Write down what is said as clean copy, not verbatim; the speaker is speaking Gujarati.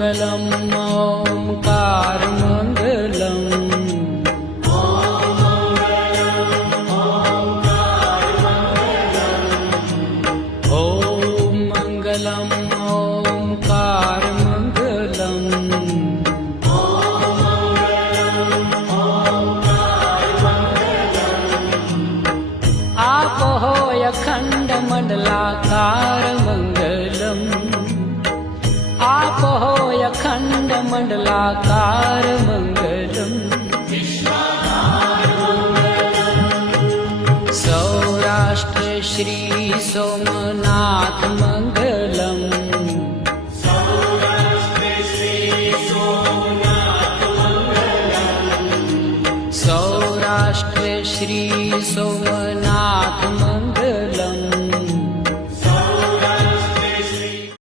મંગલમ ઓમકાર મંગલમ. ઓમ મંગલમ ઓમકાર મંગલમ. આપો અખંડ મંડલાકાર મંગલમ. આપો અખંડ મંડલાકાર મંગલમ. સૌરાષ્ટ્ર શ્રી સોમનાથ મંગલમ.